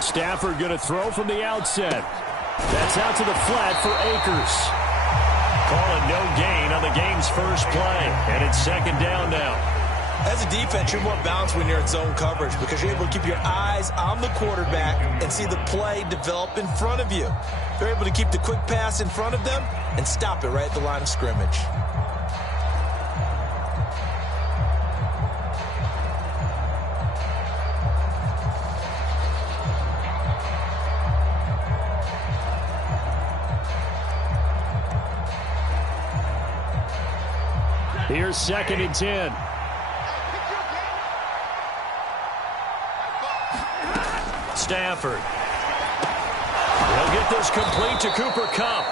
Stafford going to throw from the outset. That's out to the flat for Akers. Calling no gain on the game's first play. And it's second down now. As a defense, you're more balanced when you're in zone coverage because you're able to keep your eyes on the quarterback and see the play develop in front of you. They're able to keep the quick pass in front of them and stop it right at the line of scrimmage. Here's second and 10. Stafford. He'll get this complete to Cooper Kupp.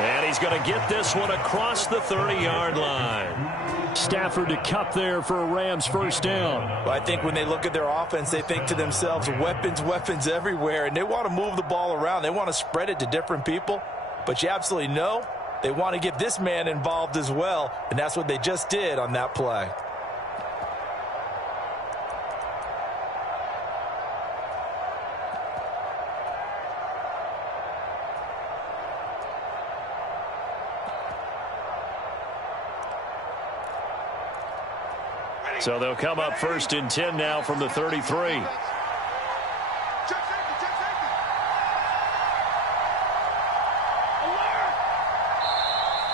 And he's going to get this one across the 30-yard line. Stafford to Kupp there for a Rams first down. Well, I think when they look at their offense, they think to themselves, weapons, weapons everywhere. And they want to move the ball around. They want to spread it to different people. But you absolutely know they want to get this man involved as well. And that's what they just did on that play. So they'll come up first and 10 now from the 33.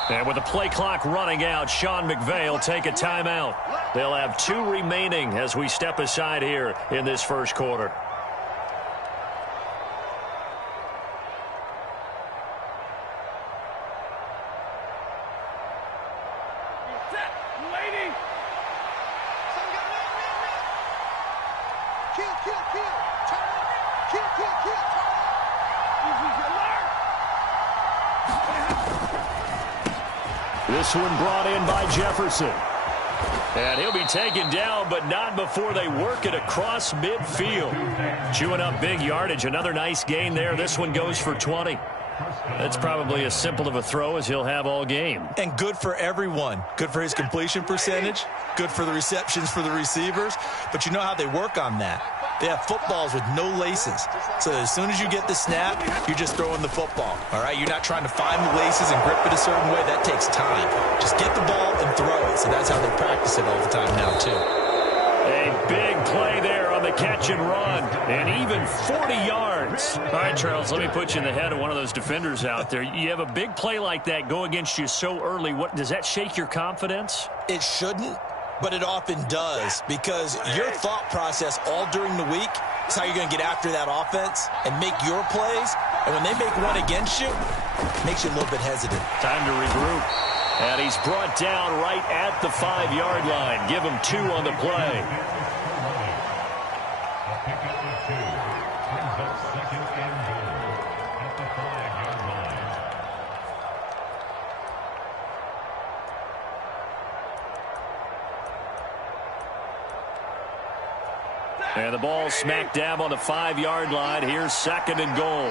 And with the play clock running out, Sean McVay will take a timeout. They'll have 2 remaining as we step aside here in this first quarter. This one brought in by Jefferson. And he'll be taken down, but not before they work it across midfield. Chewing up big yardage. Another nice gain there. This one goes for 20. That's probably as simple of a throw as he'll have all game. And good for everyone. Good for his completion percentage. Good for the receptions for the receivers. But you know how they work on that. They have footballs with no laces. So as soon as you get the snap, you're just throwing the football. All right? You're not trying to find the laces and grip it a certain way. That takes time. Just get the ball and throw it. So that's how they practice it all the time now, too. A big play there on the catch and run. And even 40 yards. All right, Charles, let me put you in the head of one of those defenders out there. You have a big play like that go against you so early. What does that shake your confidence? It shouldn't, but it often does, because your thought process all during the week is how you're going to get after that offense and make your plays. And when they make one against you, it makes you a little bit hesitant. Time to regroup. And he's brought down right at the 5-yard line. Give him 2 on the play. And the ball smack dab on the 5-yard line. Here's second and goal.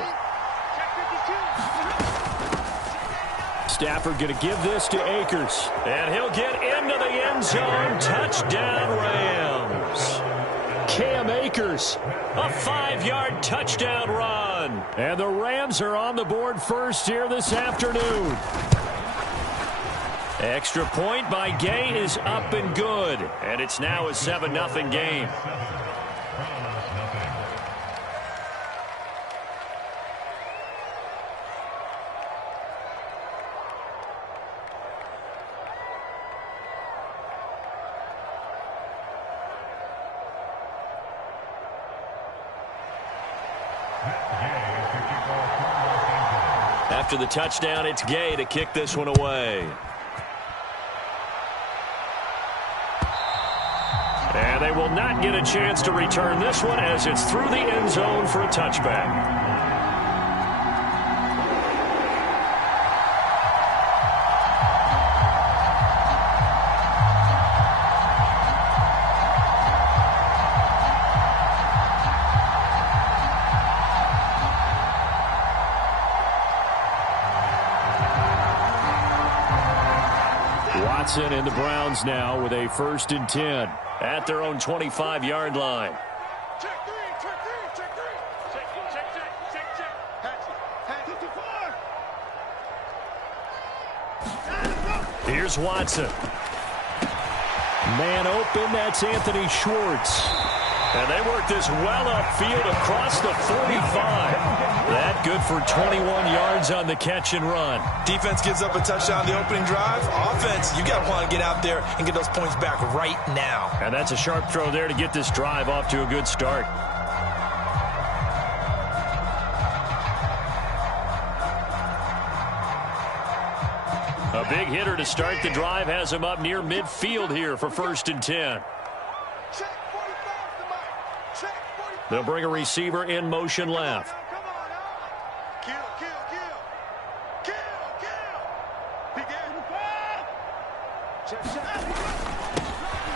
Stafford going to give this to Akers. And he'll get into the end zone. Touchdown, Rams. Cam Akers, a 5-yard touchdown run. And the Rams are on the board first here this afternoon. Extra point by Gay is up and good. And it's now a 7-0 game. After the touchdown, it's Gay to kick this one away. And they will not get a chance to return this one as it's through the end zone for a touchback. Watson and the Browns now with a 1st and 10 at their own 25-yard line. Here's Watson. Man open, that's Anthony Schwartz. And they work this well upfield across the 45. That good for 21 yards on the catch and run. Defense gives up a touchdown the opening drive. Offense, you got to want to get out there and get those points back right now. And that's a sharp throw there to get this drive off to a good start. A big hitter to start the drive has him up near midfield here for 1st and 10. They'll bring a receiver in motion left.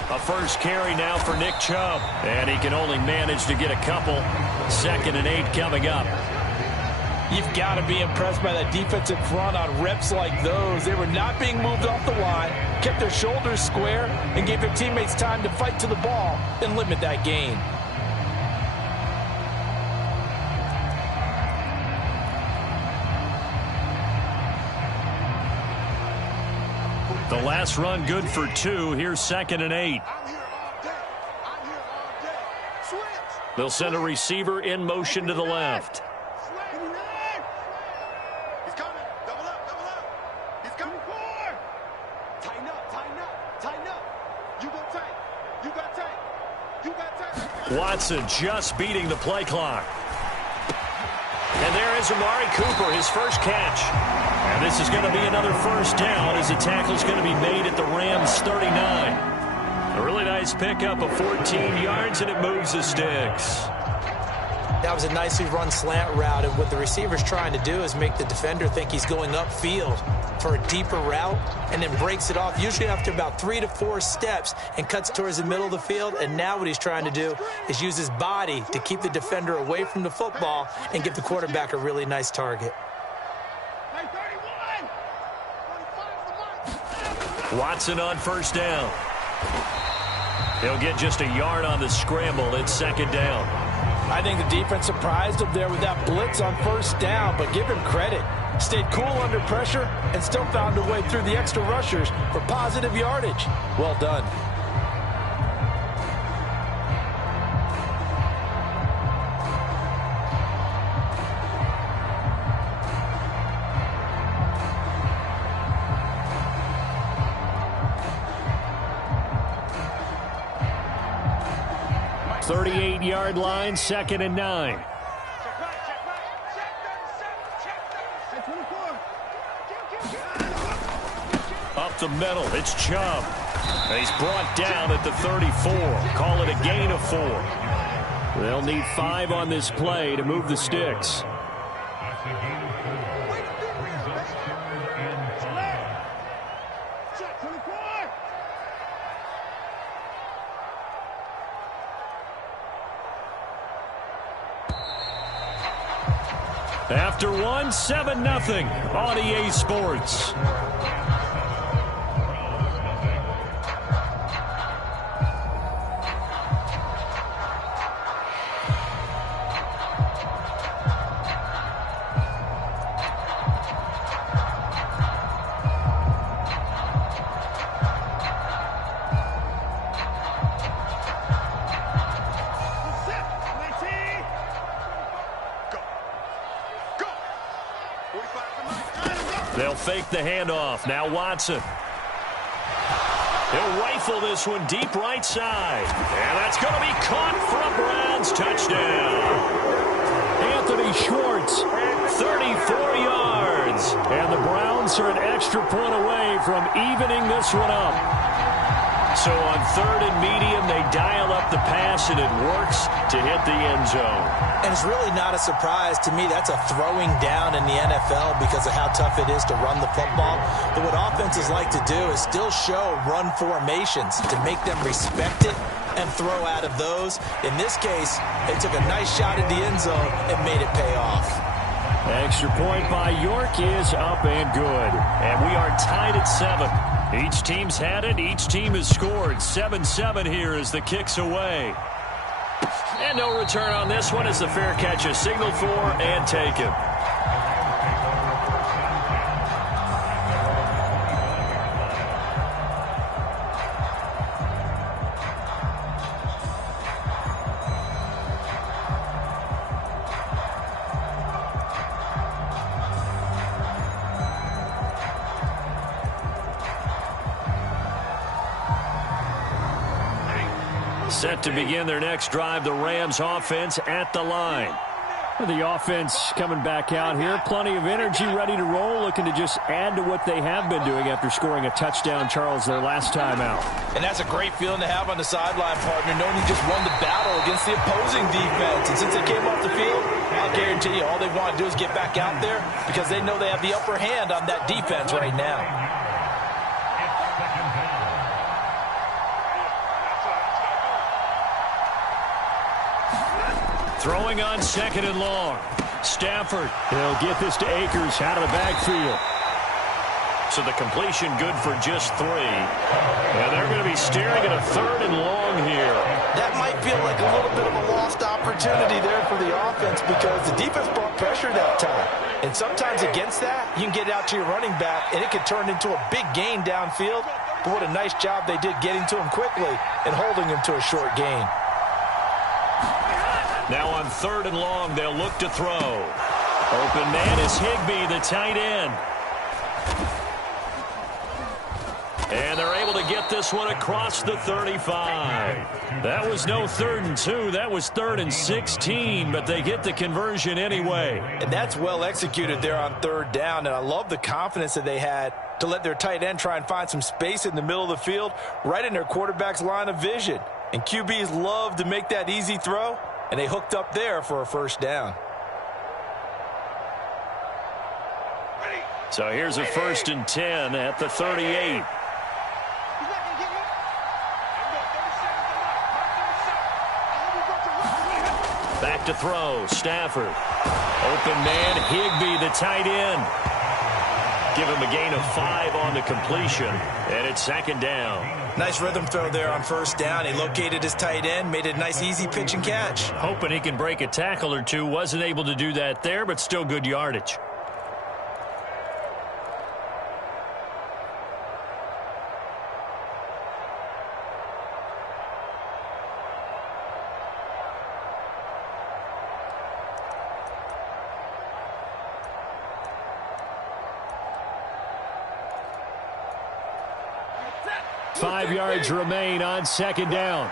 A first carry now for Nick Chubb. And he can only manage to get a couple. 2nd and 8 coming up. You've got to be impressed by that defensive front on reps like those. They were not being moved off the line, kept their shoulders square, and gave their teammates time to fight to the ball and limit that gain. The last run good for 2. Here's 2nd and 8. They'll send a receiver in motion to the left. Watson just beating the play clock. And there is Amari Cooper, his first catch. And this is going to be another first down as the tackle's going to be made at the Rams' 39. A really nice pickup of 14 yards, and it moves the sticks. That was a nicely run slant route, and what the receiver's trying to do is make the defender think he's going upfield for a deeper route, and then breaks it off, usually after about 3 to 4 steps, and cuts towards the middle of the field. And now what he's trying to do is use his body to keep the defender away from the football and give the quarterback a really nice target. Watson on first down. He'll get just a yard on the scramble. It's 2nd down. I think the defense surprised him there with that blitz on first down, but give him credit. Stayed cool under pressure and still found a way through the extra rushers for positive yardage. Well done. Yard line, 2nd and 9. Up the middle, it's Chubb. And he's brought down at the 34. Call it a gain of 4. They'll need 5 on this play to move the sticks. After 1, 7-0 on EA Sports. They'll fake the handoff. Now Watson. He'll rifle this one deep right side. And that's going to be caught for a Browns touchdown. Anthony Schwartz, 34 yards. And the Browns are an extra point away from evening this one up. So on 3rd and medium, they dial up the pass, and it works to hit the end zone. And it's really not a surprise to me. That's a throwing down in the NFL because of how tough it is to run the football. But what offenses like to do is still show run formations to make them respect it and throw out of those. In this case, they took a nice shot at the end zone and made it pay off. Extra point by York is up and good. And we are tied at 7. Each team's had it. Each team has scored. 7-7 here as the kick's away. And no return on this one as the fair catch is signaled for and taken. Set to begin their next drive, the Rams offense at the line. The offense coming back out here. Plenty of energy, ready to roll, looking to just add to what they have been doing after scoring a touchdown, Charles, their last time out. And that's a great feeling to have on the sideline, partner, knowing you just won the battle against the opposing defense. And since they came off the field, I'll guarantee you all they want to do is get back out there because they know they have the upper hand on that defense right now. Throwing on 2nd and long. Stafford. He'll get this to Akers out of the backfield. So the completion good for just 3. And they're going to be staring at a 3rd and long here. That might feel like a little bit of a lost opportunity there for the offense because the defense brought pressure that time. And sometimes against that, you can get out to your running back, and it could turn into a big gain downfield. But what a nice job they did getting to him quickly and holding him to a short gain. Now on 3rd and long, they'll look to throw. Open man is Higbee, the tight end. And they're able to get this one across the 35. That was no 3rd and 2. That was 3rd and 16, but they get the conversion anyway. And that's well executed there on 3rd down, and I love the confidence that they had to let their tight end try and find some space in the middle of the field, right in their quarterback's line of vision. And QBs love to make that easy throw. And they hooked up there for a 1st down. So here's a 1st and 10 at the 38. Back to throw. Stafford. Open man. Higbee, the tight end. Give him a gain of 5 on the completion. And it's 2nd down. Nice rhythm throw there on 1st down. He located his tight end, made it a nice easy pitch and catch. Hoping he can break a tackle or two. Wasn't able to do that there, but still good yardage. Five yards remain on 2nd down.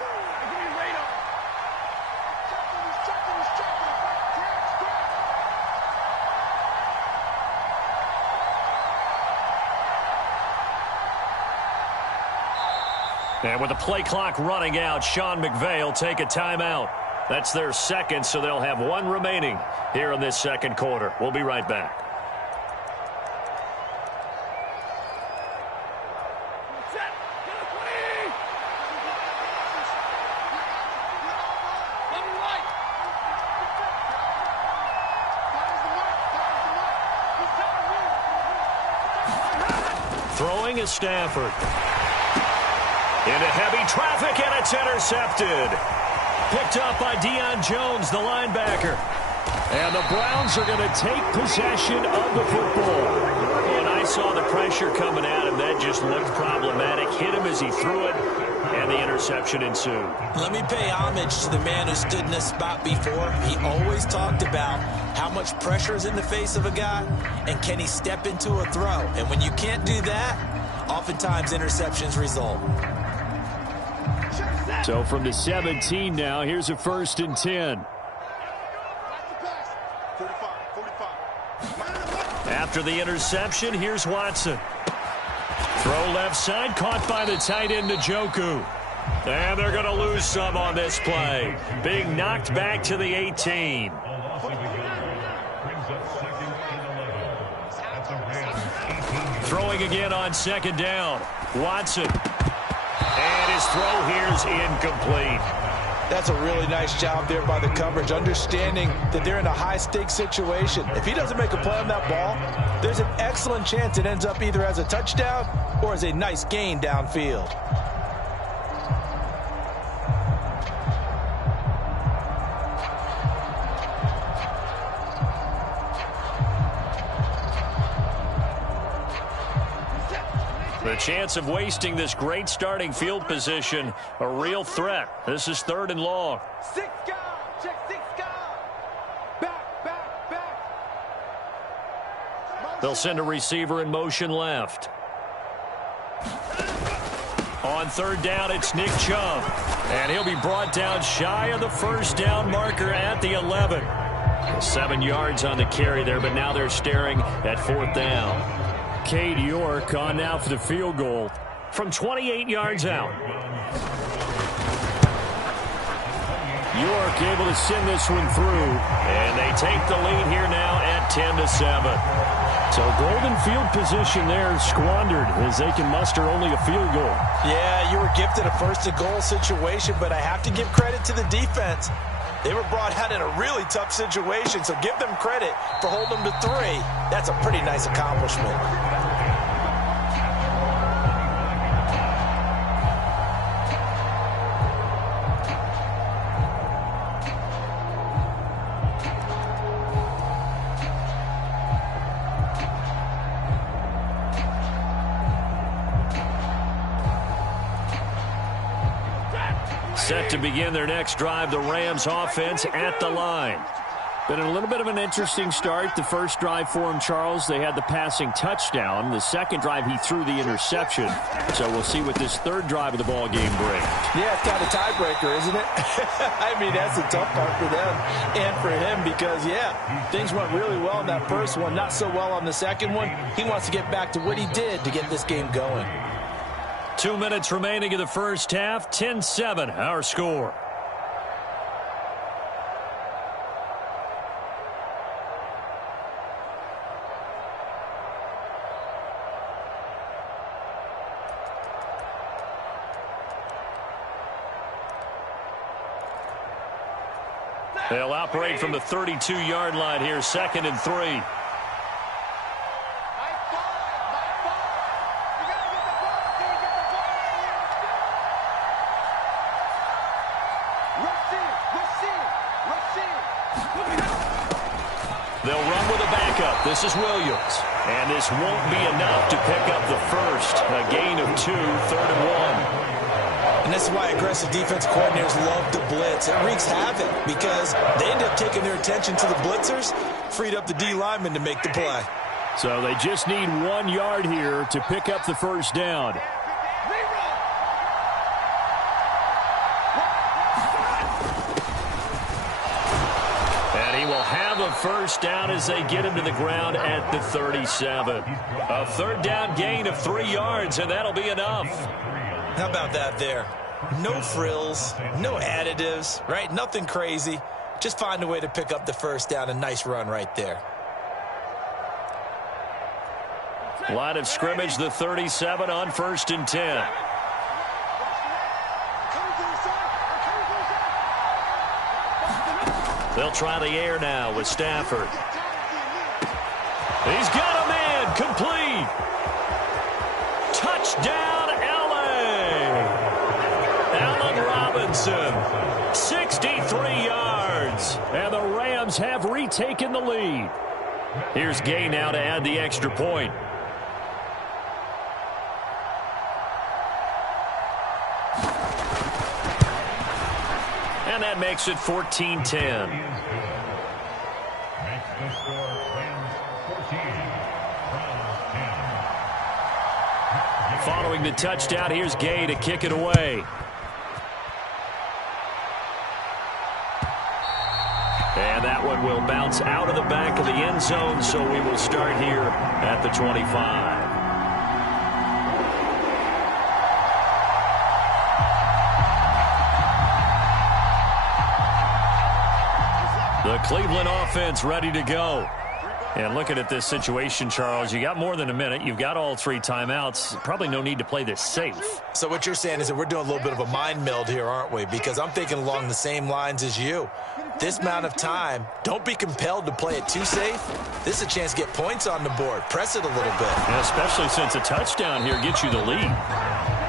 And with the play clock running out, Sean McVay will take a timeout. That's their 2nd, so they'll have 1 remaining here in this 2nd quarter. We'll be right back. Throwing is Stafford. Into heavy traffic, and it's intercepted. Picked up by Deion Jones, the linebacker. And the Browns are going to take possession of the football. When I saw the pressure coming at him, that just looked problematic. Hit him as he threw it, and the interception ensued. Let me pay homage to the man who stood in this spot before. He always talked about how much pressure is in the face of a guy, and can he step into a throw. And when you can't do that, oftentimes interceptions result. So from the 17 now, here's a 1st and 10. After the interception, here's Watson. Throw left side, caught by the tight end, Njoku. And they're going to lose some on this play. Being knocked back to the 18. Throwing again on 2nd down. Watson. And his throw here's incomplete. That's a really nice job there by the coverage, understanding that they're in a high-stakes situation. If he doesn't make a play on that ball, there's an excellent chance it ends up either as a touchdown or as a nice gain downfield. The chance of wasting this great starting field position, a real threat. This is 3rd and long. 6 guard. Check 6 guard. Back. They'll send a receiver in motion left. On 3rd down, it's Nick Chubb. And he'll be brought down shy of the first down marker at the 11. 7 yards on the carry there, but now they're staring at 4th down. Cade York on now for the field goal from 28 yards out. York able to send this one through. And they take the lead here now at 10-7. So golden field position there squandered as they can muster only a field goal. Yeah, you were gifted a 1st-and-goal situation, but I have to give credit to the defense. They were brought out in a really tough situation, so give them credit for holding them to 3. That's a pretty nice accomplishment. Set to begin their next drive, the Rams offense at the line. Been a little bit of an interesting start. The first drive for him, Charles, they had the passing touchdown. The second drive, he threw the interception. So we'll see what this 3rd drive of the ball game brings. Yeah, it's kind of a tiebreaker, isn't it? I mean, that's a tough part for them and for him because, yeah, things went really well in that first one, not so well on the second one. He wants to get back to what he did to get this game going. 2 minutes remaining in the first half. 10-7, our score. They'll operate from the 32-yard line here, 2nd and 3. They'll run with a backup. This is Williams. And this won't be enough to pick up the first. A gain of 2, 3rd and 1. And this is why aggressive defense coordinators love to blitz. It wreaks havoc because they end up taking their attention to the blitzers, freed up the D lineman to make the play. So they just need 1 yard here to pick up the first down. And he will have a first down as they get him to the ground at the 37. A 3rd down gain of 3 yards, and that'll be enough. How about that there? No frills, no additives, right? Nothing crazy. Just find a way to pick up the first down. A nice run right there. Line of scrimmage, the 37 on 1st and 10. They'll try the air now with Stafford. He's got a man, complete. Touchdown, L.A. Allen Robinson, 63 yards. And the Rams have retaken the lead. Here's Gay now to add the extra point. And that makes it 14-10. Following the touchdown, here's Gay to kick it away. And that one will bounce out of the back of the end zone, so we will start here at the 25. The Cleveland offense ready to go. And looking at this situation, Charles, you got more than a minute. You've got all 3 timeouts. Probably no need to play this safe. So what you're saying is that we're doing a little bit of a mind meld here, aren't we? Because I'm thinking along the same lines as you. This amount of time, don't be compelled to play it too safe. This is a chance to get points on the board. Press it a little bit. And especially since a touchdown here gets you the lead.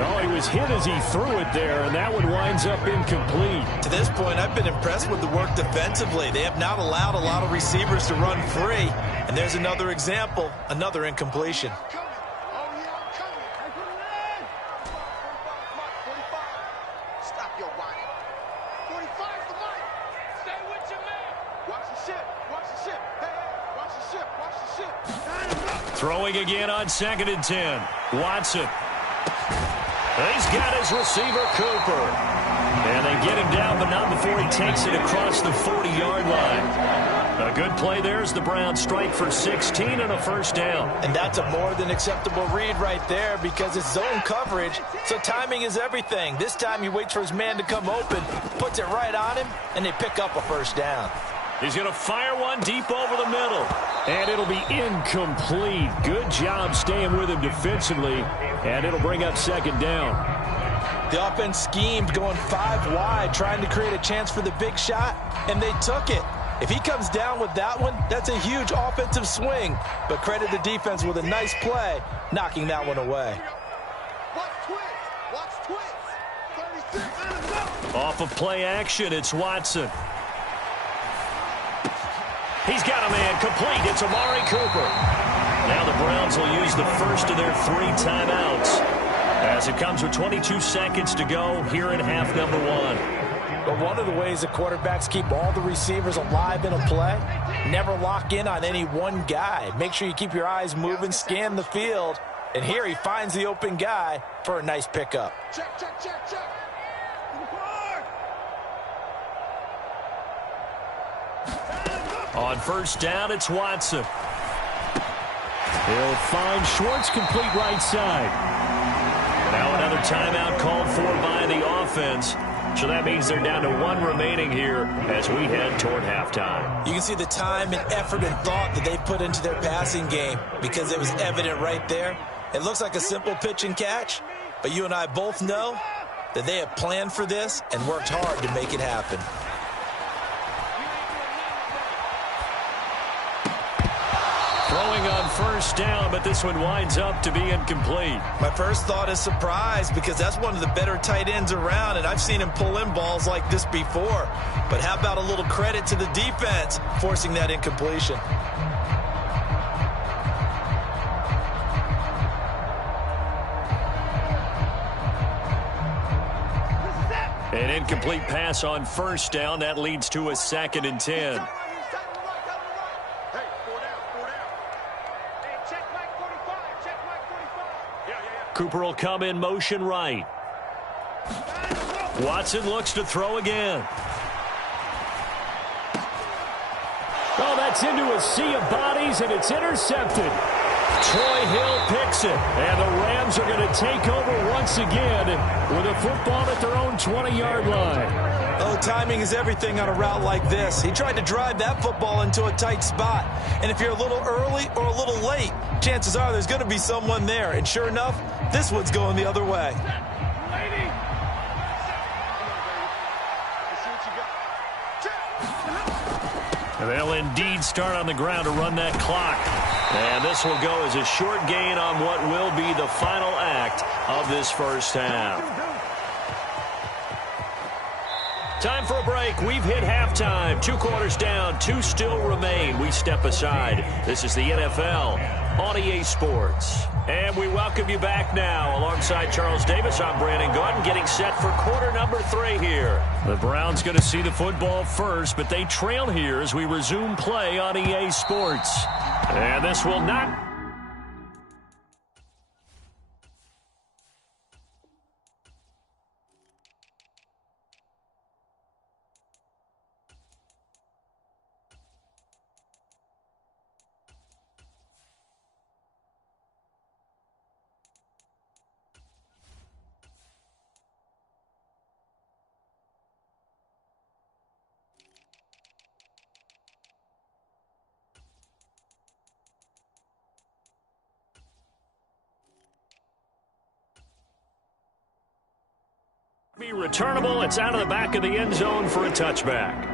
Oh, he was hit as he threw it there, and that one winds up incomplete. To this point, I've been impressed with the work defensively. They have not allowed a lot of receivers to run free. And there's another example, another incompletion. Throwing again on 2nd and 10. Watson. He's got his receiver, Cooper. And they get him down, but not before he takes it across the 40-yard line. A good play there as the Browns strike for 16 and a first down. And that's a more than acceptable read right there because it's zone coverage, so timing is everything. This time he waits for his man to come open, puts it right on him, and they pick up a first down. He's going to fire one deep over the middle. And it'll be incomplete. Good job staying with him defensively, and it'll bring up 2nd down. The offense schemed going 5 wide, trying to create a chance for the big shot, and they took it. If he comes down with that one, that's a huge offensive swing. But credit the defense with a nice play, knocking that one away. Off of play action, it's Watson. He's got a man complete. It's Amari Cooper. Now the Browns will use the first of their 3 timeouts as it comes with 22 seconds to go here in half number 1. But one of the ways the quarterbacks keep all the receivers alive in a play, never lock in on any one guy. Make sure you keep your eyes moving, scan the field, and here he finds the open guy for a nice pickup. Check, check, check, check. On first down, it's Watson. He'll find Schwartz complete right side. Now another timeout called for by the offense. So that means they're down to 1 remaining here as we head toward halftime. You can see the time and effort and thought that they put into their passing game because it was evident right there. It looks like a simple pitch and catch, but you and I both know that they have planned for this and worked hard to make it happen. Throwing on first down, but this one winds up to be incomplete. My first thought is surprise because that's one of the better tight ends around, and I've seen him pull in balls like this before. But how about a little credit to the defense forcing that incompletion? An incomplete pass on first down. That leads to a 2nd and 10. Cooper will come in motion right. Watson looks to throw again. Oh, that's into a sea of bodies, and it's intercepted. Troy Hill picks it. And the Rams are going to take over once again with a football at their own 20-yard line. Oh, timing is everything on a route like this. He tried to drive that football into a tight spot. And if you're a little early or a little late, chances are there's going to be someone there. And sure enough, this one's going the other way. They'll indeed start on the ground to run that clock. And this will go as a short gain on what will be the final act of this first half. Time for a break. We've hit halftime. 2 quarters down, 2 still remain. We step aside. This is the NFL on EA Sports. And we welcome you back now. Alongside Charles Davis, I'm Brandon Gaudin, getting set for quarter number 3 here. The Browns going to see the football first, but they trail here as we resume play on EA Sports. And this will not... be returnable. It's out of the back of the end zone for a touchback.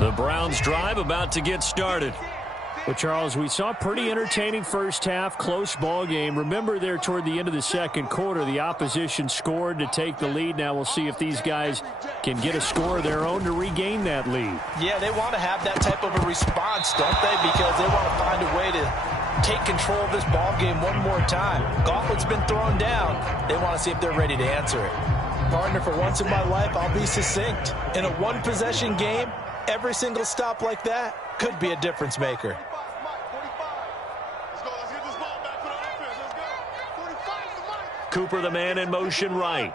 The Browns drive about to get started. Well, Charles, we saw a pretty entertaining first half, close ball game. Remember there toward the end of the second quarter, the opposition scored to take the lead. Now we'll see if these guys can get a score of their own to regain that lead. Yeah, they want to have that type of a response, don't they? Because they want to find a way to take control of this ball game one more time. Gauntlet's been thrown down. They want to see if they're ready to answer it. Partner, for once in my life, I'll be succinct. In a one-possession game, every single stop like that could be a difference maker. Cooper, the man in motion right.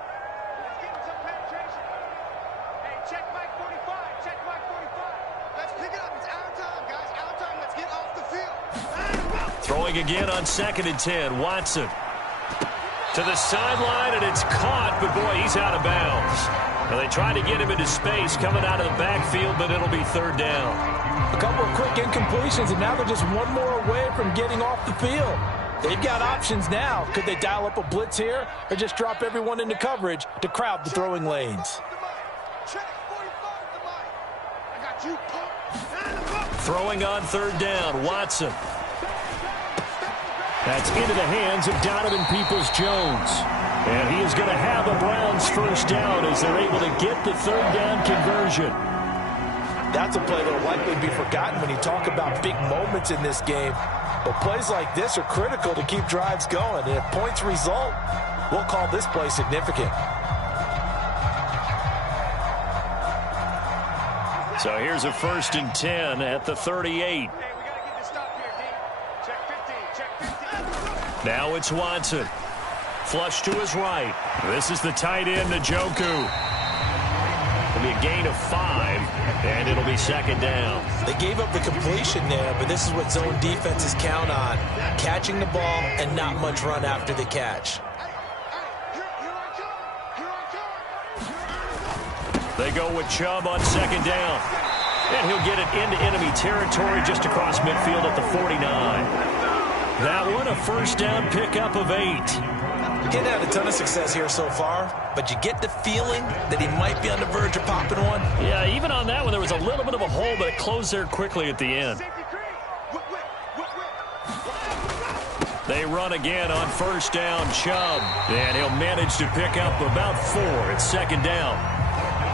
Throwing again on 2nd and 10. Watson to the sideline, and it's caught, but boy, he's out of bounds. Now they tried to get him into space coming out of the backfield, but it'll be 3rd down. A couple of quick incompletions, and now they're just one more away from getting off the field. They've got options now. Could they dial up a blitz here or just drop everyone into coverage to crowd the throwing lanes? Throwing on 3rd down, Watson. That's into the hands of Donovan Peoples-Jones. And he is going to have a Browns 1st down as they're able to get the 3rd down conversion. That's a play that will likely be forgotten when you talk about big moments in this game. But plays like this are critical to keep drives going. And if points result, we'll call this play significant. So here's a 1st and 10 at the 38. Now it's Watson. Flush to his right. This is the tight end, Njoku. It'll be a gain of 5, and it'll be 2nd down. They gave up the completion there, but this is what zone defenses count on. Catching the ball and not much run after the catch. They go with Chubb on 2nd down. And he'll get it into enemy territory just across midfield at the 49. That one, a 1st down pickup of 8. He had a ton of success here so far, but you get the feeling that he might be on the verge of popping one. Yeah, even on that one, there was a little bit of a hole, but it closed there quickly at the end. They run again on 1st down, Chubb. And he'll manage to pick up about 4. It's 2nd down.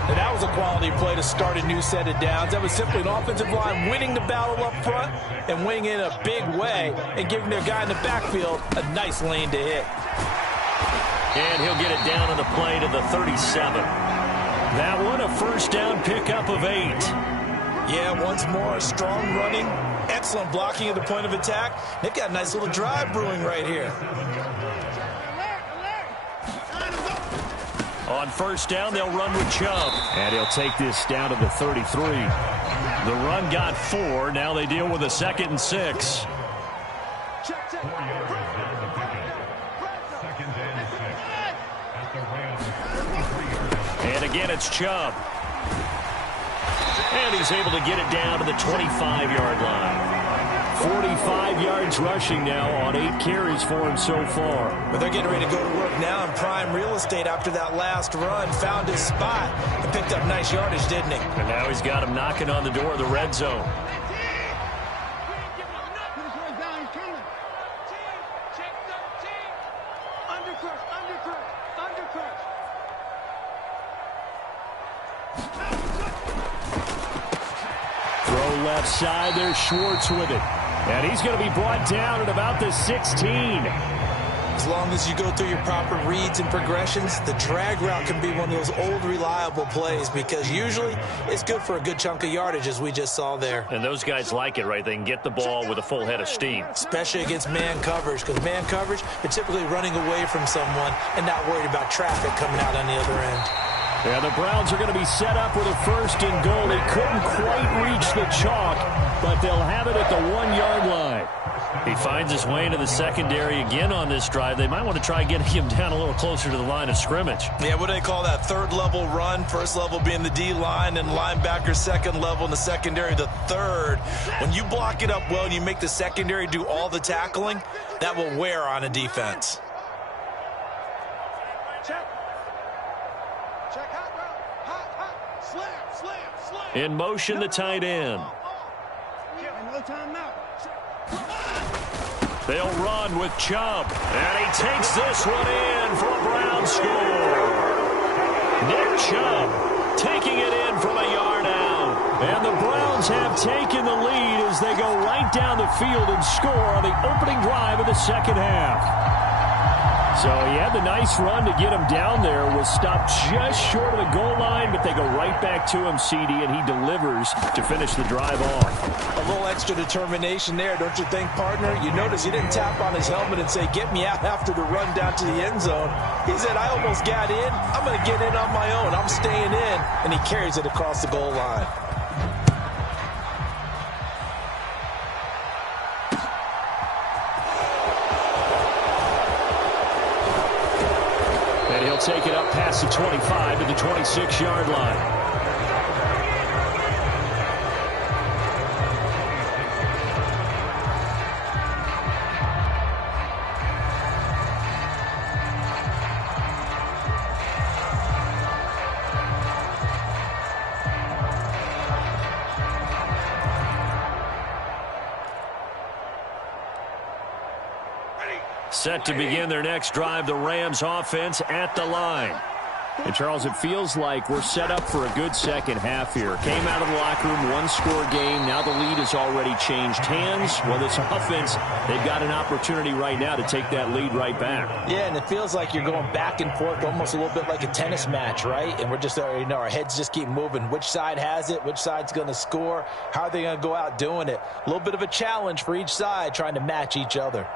And that was a quality play to start a new set of downs. That was simply an offensive line winning the battle up front and winning in a big way and giving their guy in the backfield a nice lane to hit. And he'll get it down on the play to the 37. That one, a 1st down pickup of 8. Yeah, once more, strong running, excellent blocking at the point of attack. They've got a nice little drive brewing right here. On 1st down, they'll run with Chubb. And he'll take this down to the 33. The run got 4. Now they deal with a 2nd and 6. And again, it's Chubb. And he's able to get it down to the 25-yard line. 45 yards rushing now on 8 carries for him so far. But they're getting ready to go to work now in prime real estate after that last run. Found his spot and picked up nice yardage, didn't he? And now he's got him knocking on the door of the red zone. Throw left side. There's Schwartz with it. And he's going to be brought down at about the 16. As long as you go through your proper reads and progressions, the drag route can be one of those old reliable plays because usually it's good for a good chunk of yardage, as we just saw there. And those guys like it, right? They can get the ball with a full head of steam. Especially against man coverage, because man coverage, they're typically running away from someone and not worried about traffic coming out on the other end. Yeah, the Browns are going to be set up with a 1st and goal. They couldn't quite reach the chalk, but they'll have it at the 1-yard line. He finds his way into the secondary again on this drive. They might want to try getting him down a little closer to the line of scrimmage. Yeah, what do they call that? 3rd level run. 1st level being the D-line and linebacker. 2nd level in the secondary, the 3rd. When you block it up well and you make the secondary do all the tackling, that will wear on a defense. In motion, the tight end. They'll run with Chubb. And he takes this one in for a Brown score. Nick Chubb taking it in from a yard out. And the Browns have taken the lead as they go right down the field and score on the opening drive of the second half. So he had the nice run to get him down there, was stopped just short of the goal line, but they go right back to him, CD, and he delivers to finish the drive off. A little extra determination there, don't you think, partner? You notice he didn't tap on his helmet and say, get me out after the run down to the end zone. He said, I almost got in. I'm going to get in on my own. I'm staying in. And he carries it across the goal line. He'll take it up past the 25 to the 26-yard line. Set to begin their next drive, the Rams offense at the line. And, Charles, it feels like we're set up for a good second half here. Came out of the locker room, one-score game. Now the lead has already changed hands. Well, this offense, they've got an opportunity right now to take that lead right back. Yeah, and it feels like you're going back and forth, almost a little bit like a tennis match, right? And we're just, our heads just keep moving. Which side has it? Which side's going to score? How are they going to go out doing it? A little bit of a challenge for each side, trying to match each other.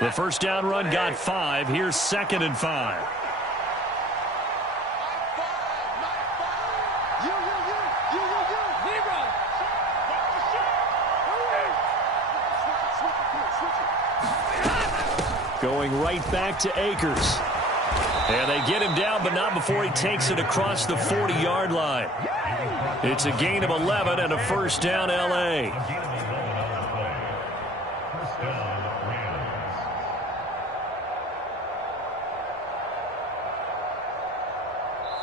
The first down run got 5. Here's 2nd and 5. Going right back to Akers. And they get him down, but not before he takes it across the 40-yard line. It's a gain of 11 and a first down, L.A.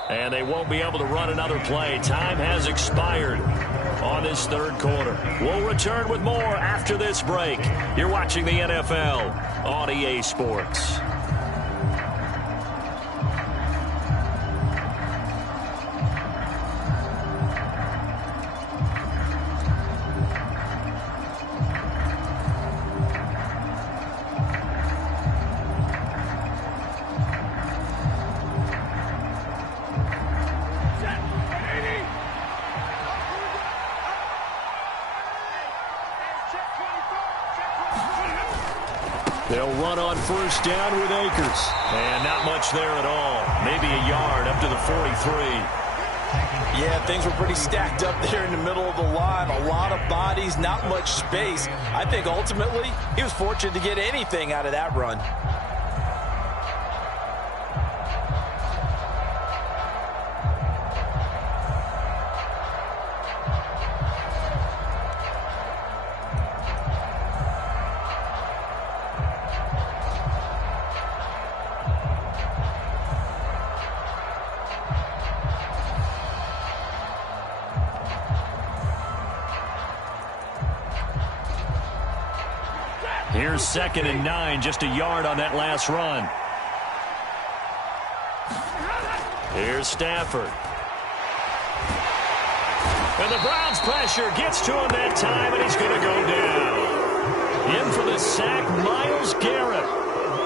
And they won't be able to run another play. Time has expired on this third quarter. We'll return with more after this break. You're watching the NFL on EA Sports. They'll run on first down with Akers. And not much there at all. Maybe a yard up to the 43. Yeah, things were pretty stacked up there in the middle of the line. A lot of bodies, not much space. I think ultimately he was fortunate to get anything out of that run. Here's 2nd and 9, just a yard on that last run. Here's Stafford. And the Browns pressure gets to him that time, and he's going to go down. In for the sack, Myles Garrett.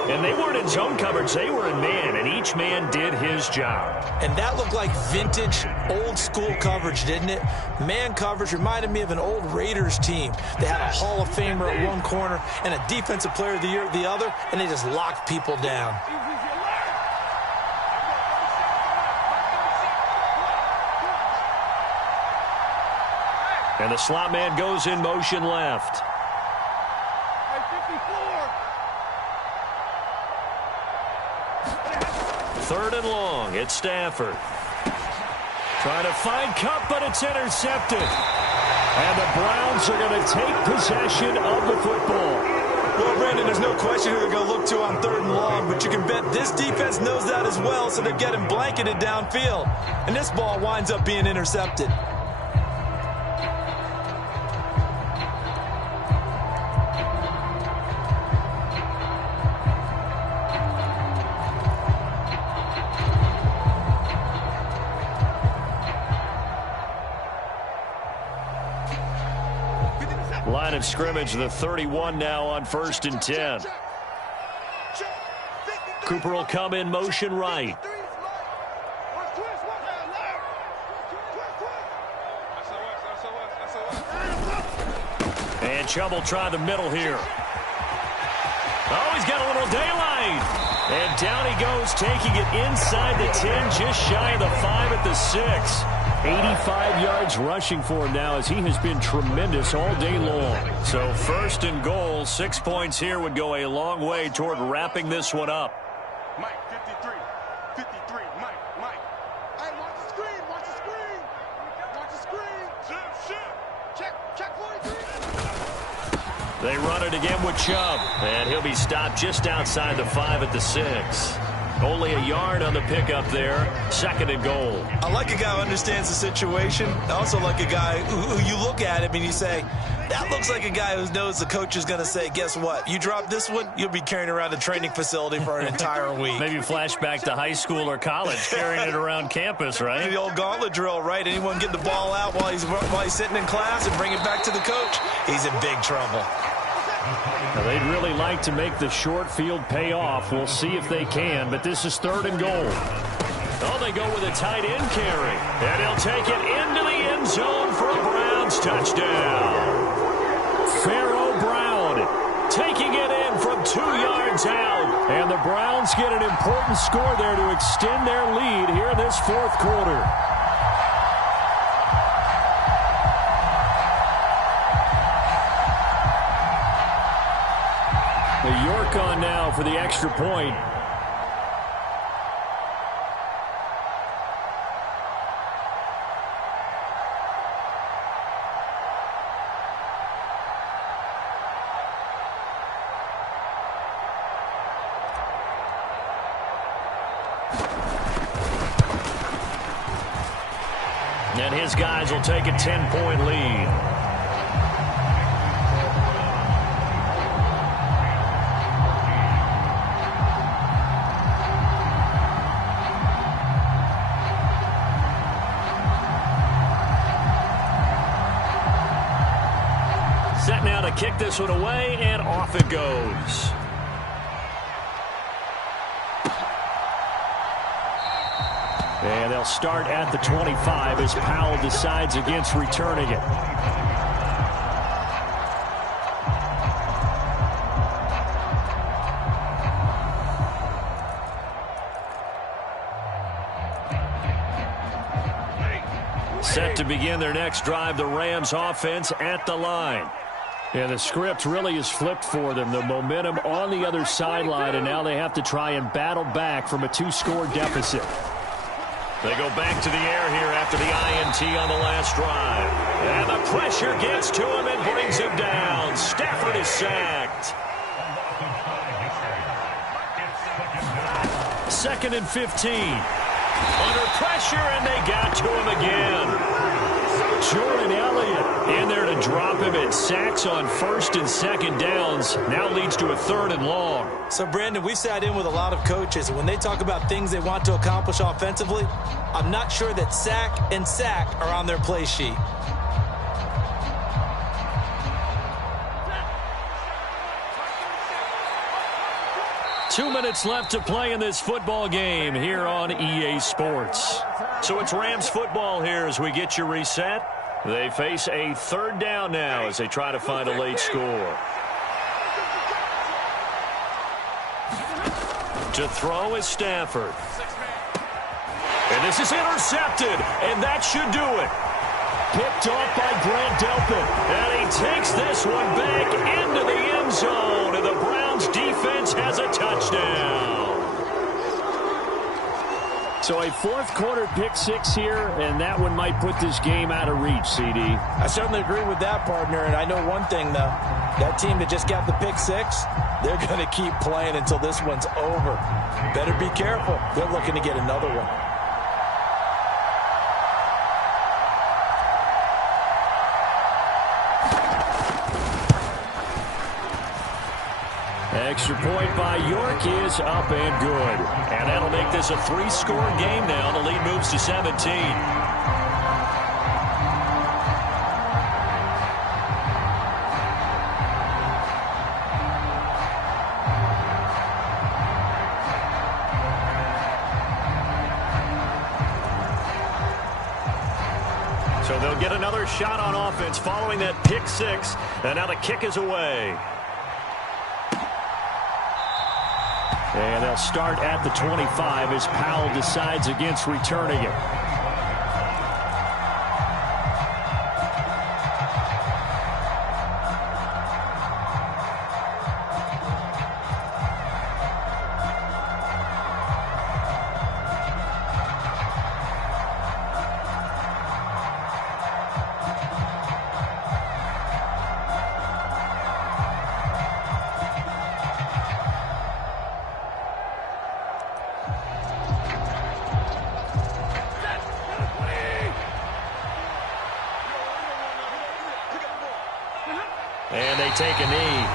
And they weren't in zone coverage, they were in man, and each man did his job. And that looked like vintage, old-school coverage, didn't it? Man coverage reminded me of an old Raiders team. They had a Hall of Famer at one corner and a Defensive Player of the Year at the other, and they just locked people down. And the slot man goes in motion left. 3rd and long. It's Stafford. Trying to find Kupp, but it's intercepted. And the Browns are going to take possession of the football. Well, Brandon, there's no question who they're going to look to on 3rd and long, but you can bet this defense knows that as well, so they're getting blanketed downfield. And this ball winds up being intercepted. of scrimmage, the 31 now on 1st and 10. Cooper will come in motion right. And Chubb will try the middle here. Oh, he's got a little daylight. And down he goes, taking it inside the 10, just shy of the 5 at the 6. 85 yards rushing for him now as he has been tremendous all day long. So 1st and goal, 6 points here would go a long way toward wrapping this one up. Mike, 53, Mike. Hey, watch the screen, watch the screen. Check 43. They run it again with Chubb, and he'll be stopped just outside the 5 at the 6. Only a yard on the pickup there. 2nd and goal. I like a guy who understands the situation. I also like a guy who you look at him and you say, that looks like a guy who knows the coach is going to say, guess what? You drop this one, you'll be carrying around a training facility for an entire week. Maybe flashback to high school or college, carrying it around campus, right? The old gauntlet drill, right? Anyone get the ball out while he's sitting in class and bring it back to the coach? He's in big trouble. Now, they'd really like to make the short field pay off. We'll see if they can, but this is 3rd and goal. Oh, they go with a tight end carry. And he'll take it into the end zone for a Browns touchdown. Pharaoh Brown taking it in from 2 yards out. And the Browns get an important score there to extend their lead here in this 4th quarter. York on now for the extra point. And his guys will take a 10-point lead. Set now to kick this one away, and off it goes. And they'll start at the 25 as Powell decides against returning it. Set to begin their next drive, the Rams offense at the line. Yeah, the script really is flipped for them. The momentum on the other sideline, and now they have to try and battle back from a 2-score deficit. They go back to the air here after the INT on the last drive. And the pressure gets to him and brings him down. Stafford is sacked. 2nd and 15. Under pressure, and they got to him again. Jordan Elliott in there to drop him at sacks on 1st and 2nd downs. Now leads to a 3rd and long. So, Brandon, we sat in with a lot of coaches, and when they talk about things they want to accomplish offensively, I'm not sure that sack and sack are on their play sheet. Two minutes left to play in this football game here on EA Sports. So it's Rams football here as we get you reset. They face a 3rd down now as they try to find a late score. To throw is Stafford. And this is intercepted, and that should do it. Picked off by Grant Delpit. And he takes this one back into the end zone, and the Browns defense has a touchdown. So a 4th quarter pick 6 here, and that one might put this game out of reach, CD. I certainly agree with that, partner, and I know one thing, though. That team that just got the pick 6, they're going to keep playing until this one's over. Better be careful. They're looking to get another one. Extra point by York is up and good. And that'll make this a 3-score game now. The lead moves to 17. they'll get another shot on offense following that pick six. And now the kick is away. And they'll start at the 25 as Powell decides against returning it. And they take a knee.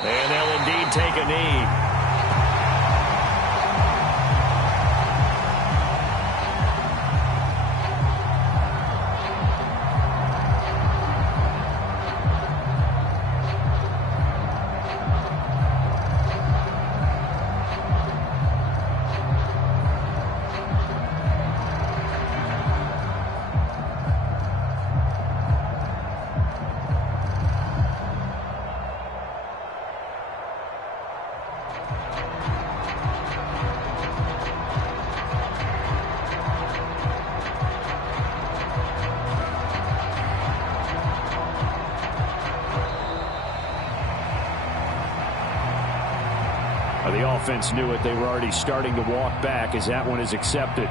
And they'll indeed take a knee. The offense knew it. They were already starting to walk back as that one is accepted.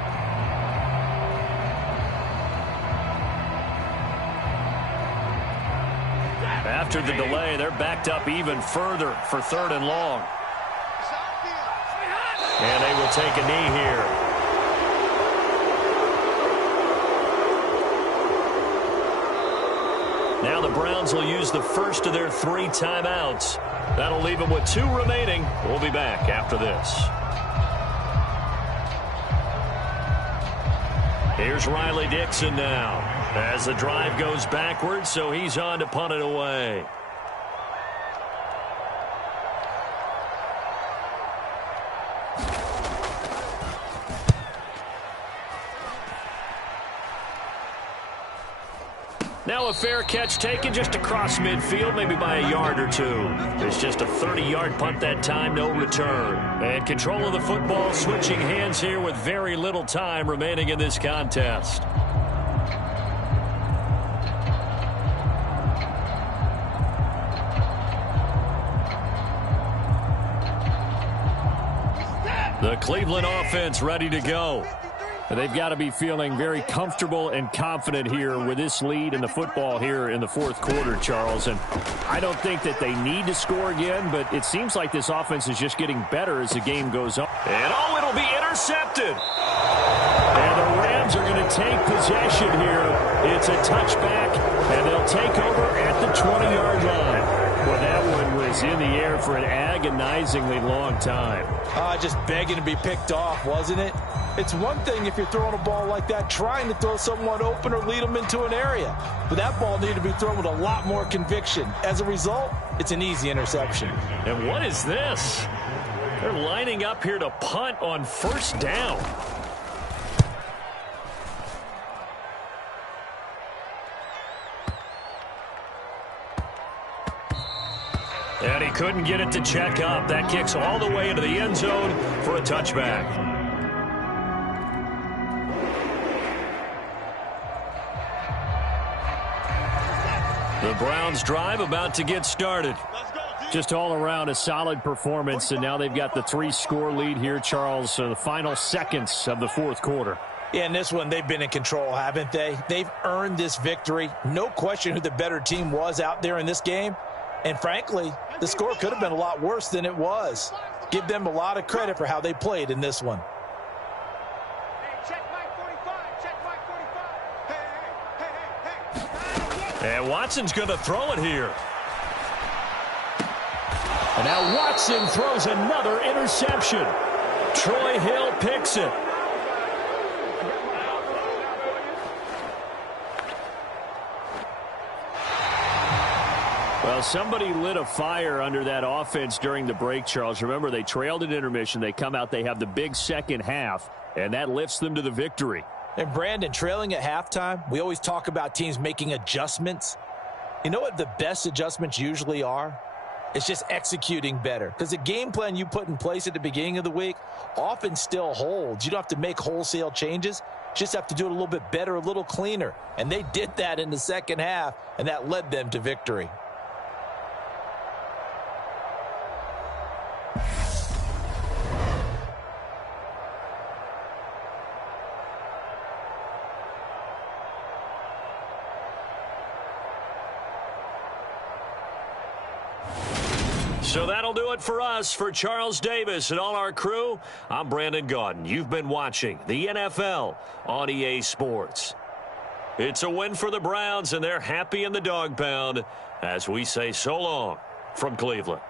After the delay, they're backed up even further for 3rd and long. And they will take a knee here. Now the Browns will use the first of their 3 timeouts. That'll leave them with 2 remaining. We'll be back after this. Here's Riley Dixon now as the drive goes backwards, so he's on to punt it away. Now a fair catch taken just across midfield, maybe by a yard or 2. It's just a 30-yard punt that time, no return. And control of the football switching hands here with very little time remaining in this contest. The Cleveland offense ready to go. They've got to be feeling very comfortable and confident here with this lead in the football here in the 4th quarter, Charles. And I don't think that they need to score again, but it seems like this offense is just getting better as the game goes on. And it'll be intercepted. And the Rams are going to take possession here. It's a touchback, and they'll take over at the 20-yard line. Well, that one was in the air for an agonizingly long time. Just begging to be picked off, wasn't it? It's one thing if you're throwing a ball like that, trying to throw someone open or lead them into an area. But that ball needed to be thrown with a lot more conviction. As a result, it's an easy interception. And what is this? They're lining up here to punt on 1st down. And he couldn't get it to check up. That kicks all the way into the end zone for a touchback. The Browns drive about to get started. Just all around a solid performance, and now they've got the 3-score lead here, Charles, the final seconds of the 4th quarter. Yeah, in this one, they've been in control, haven't they? They've earned this victory. No question who the better team was out there in this game. And frankly, the score could have been a lot worse than it was. Give them a lot of credit for how they played in this one. And Watson's going to throw it here. And now Watson throws another interception. Troy Hill picks it. Well, somebody lit a fire under that offense during the break, Charles. Remember, they trailed at intermission. They come out, they have the big second half, and that lifts them to the victory. And Brandon, trailing at halftime, we always talk about teams making adjustments. You know what the best adjustments usually are? It's just executing better. Because the game plan you put in place at the beginning of the week often still holds. You don't have to make wholesale changes. You just have to do it a little bit better, a little cleaner. And they did that in the second half, and that led them to victory. So that'll do it for us. For Charles Davis and all our crew, I'm Brandon Gaudin. You've been watching the NFL on EA Sports. It's a win for the Browns, and they're happy in the dog pound as we say so long from Cleveland.